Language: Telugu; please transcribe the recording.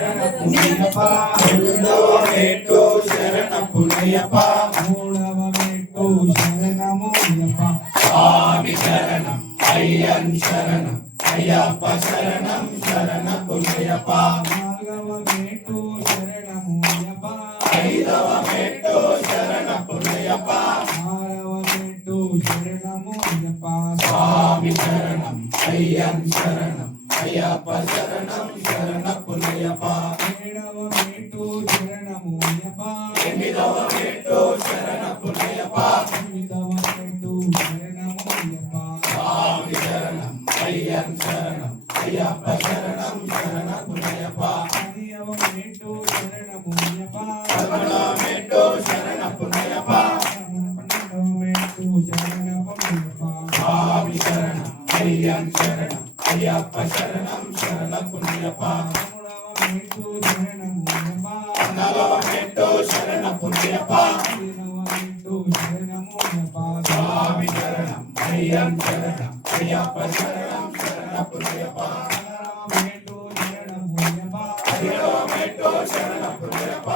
పుణ్యప్ప రెండవ మెట్టు శరణపుణ్యప్ప మూడవ మెట్టు శరణముయ్యప్ప స్వామి శరణం అయ్యన్ శరణం అయ్యప్ప శరణం శరణపుణ్యప్ప నాలుగవ మెట్టు శరణముయ్యప్ప ఐదవ మెట్టు శరణపుణ్యప్ప ఆరవ మెట్టు శరణముయ్యప్ప స్వామి శరణం అయ్యన్ శరణం అయ్యప్ప శరణం శరణపుణ్యప్ప ఏడవ మెట్టు శరణముయ్యప్ప ఎనిమిదవ మెట్టు శరణపుణ్యప్ప తొమ్మిదవ మెట్టు శరణముయ్యప్ప స్వామి శరణం అయ్యన్ శరణం అయ్యప్ప శరణం శరణపుణ్యప్ప పదియవ మెట్టు శరణముయ్యప్ప పదకొండవ మెట్టు శరణపుణ్యప్ప పన్నెండవ మెట్టు శరణపుణ్యప్ప స్వామి శరణం అయ్యన్ శరణం అయ్యప్ప శరణం శరణపుణ్యప్ప పదమూడవ మెట్టు శరణముయ్యప్ప పద్నాలుగవ మెట్టు శరణపుణ్యప్ప పదిహేనవ మెట్టు శరణముయ్యప్ప స్వామి శరణం అయ్యన్ శరణం అయ్యప్ప శరణం శరణపుణ్యప్ప పదిహేడవ మెట్టు శరణముయ్యప్ప పదిహేడవ మెట్టు శరణపుణ్యప్ప